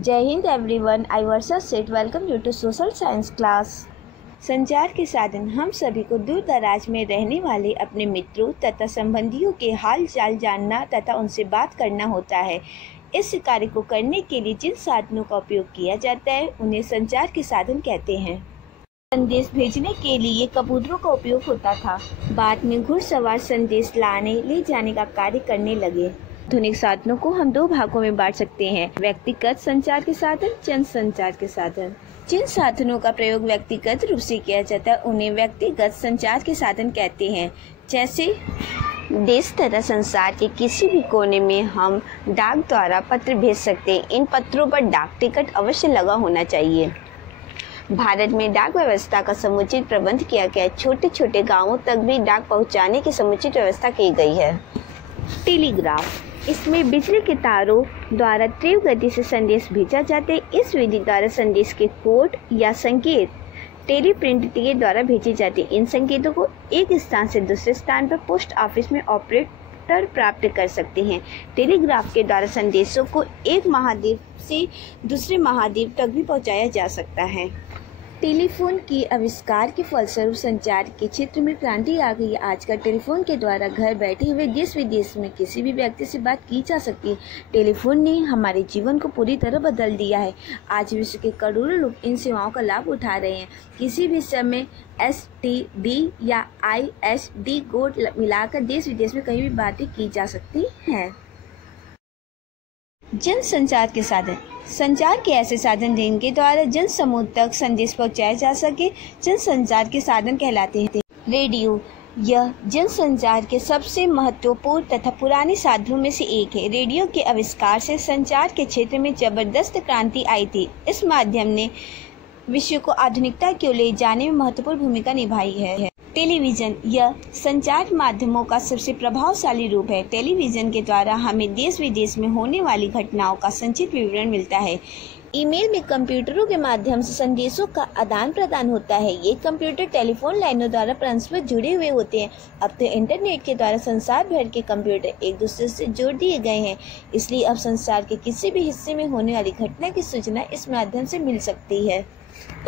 जय Hind everyone, I Varsha Seth welcome you to social science class. संचार के साधन हम सभी को दूर दराज में रहने वाले अपने मित्रों तथा संबंधियों के हाल चाल जानना तथा उनसे बात करना होता है। इस कार्य को करने के लिए जिन साधनों का उपयोग किया जाता है उन्हें संचार के साधन कहते हैं। संदेश भेजने के लिए कबूतरों का उपयोग होता था। बाद में घुड़सवार संदेश लाने ले जाने का कार्य करने लगे। आधुनिक साधनों को हम दो भागों में बांट सकते हैं, व्यक्तिगत संचार के साधन, जन संचार के साधन। जिन साधनों का प्रयोग व्यक्तिगत रूप से किया जाता है उन्हें व्यक्तिगत संचार के साधन कहते हैं। जैसे देश तथा संसार के किसी भी कोने में हम डाक द्वारा पत्र भेज सकते हैं। इन पत्रों पर डाक टिकट अवश्य लगा होना चाहिए। भारत में डाक व्यवस्था का समुचित प्रबंध किया गया है। छोटे छोटे गांवों तक भी डाक पहुंचाने की समुचित व्यवस्था की गई है। टेलीग्राफ, इसमें बिजली के तारों द्वारा तीव्र गति से संदेश भेजा जाते हैं। इस विधि द्वारा संदेश के कोड या संकेत टेलीप्रिंट के द्वारा भेजे जाते हैं। इन संकेतों को एक स्थान से दूसरे स्थान पर पोस्ट ऑफिस में ऑपरेटर प्राप्त कर सकते हैं। टेलीग्राफ के द्वारा संदेशों को एक महाद्वीप से दूसरे महाद्वीप तक भी पहुंचाया जा सकता है। टेलीफोन के आविष्कार के फलस्वरूप संचार के क्षेत्र में क्रांति आ गई है। आजकल टेलीफोन के द्वारा घर बैठे हुए देश विदेश में किसी भी व्यक्ति से बात की जा सकती है। टेलीफोन ने हमारे जीवन को पूरी तरह बदल दिया है। आज विश्व के करोड़ों लोग इन सेवाओं का लाभ उठा रहे हैं। किसी भी समय STD या ISD कोड मिलाकर देश विदेश में कहीं भी बातें की जा सकती हैं। जन संचार के साधन, संचार के ऐसे साधन जिनके द्वारा जन समूह तक संदेश पहुंचाया जा सके जन संचार के साधन कहलाते हैं। रेडियो, यह जन संचार के सबसे महत्वपूर्ण तथा पुराने साधनों में से एक है। रेडियो के आविष्कार से संचार के क्षेत्र में जबरदस्त क्रांति आई थी। इस माध्यम ने विश्व को आधुनिकता की ओर ले जाने में महत्वपूर्ण भूमिका निभाई है। टेलीविज़न, यह संचार माध्यमों का सबसे प्रभावशाली रूप है। टेलीविज़न के द्वारा हमें देश विदेश में होने वाली घटनाओं का संक्षिप्त विवरण मिलता है। ईमेल में कंप्यूटरों के माध्यम से संदेशों का आदान प्रदान होता है। ये कंप्यूटर टेलीफोन लाइनों द्वारा परस्पर जुड़े हुए होते हैं। अब तो इंटरनेट के द्वारा संसार भर के कंप्यूटर एक दूसरे से जोड़ दिए गए हैं, इसलिए अब संसार के किसी भी हिस्से में होने वाली घटना की सूचना इस माध्यम से मिल सकती है।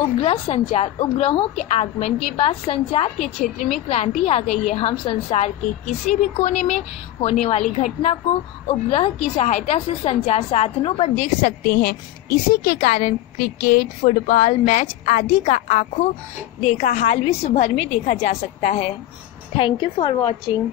उपग्रह संचार, उपग्रहों के आगमन के बाद संचार के क्षेत्र में क्रांति आ गई है। हम संसार के किसी भी कोने में होने वाली घटना को उपग्रह की सहायता से संचार साधनों पर देख सकते हैं। इसी के कारण क्रिकेट, फुटबॉल मैच आदि का आंखों देखा हाल विश्व भर में देखा जा सकता है। Thank you for watching.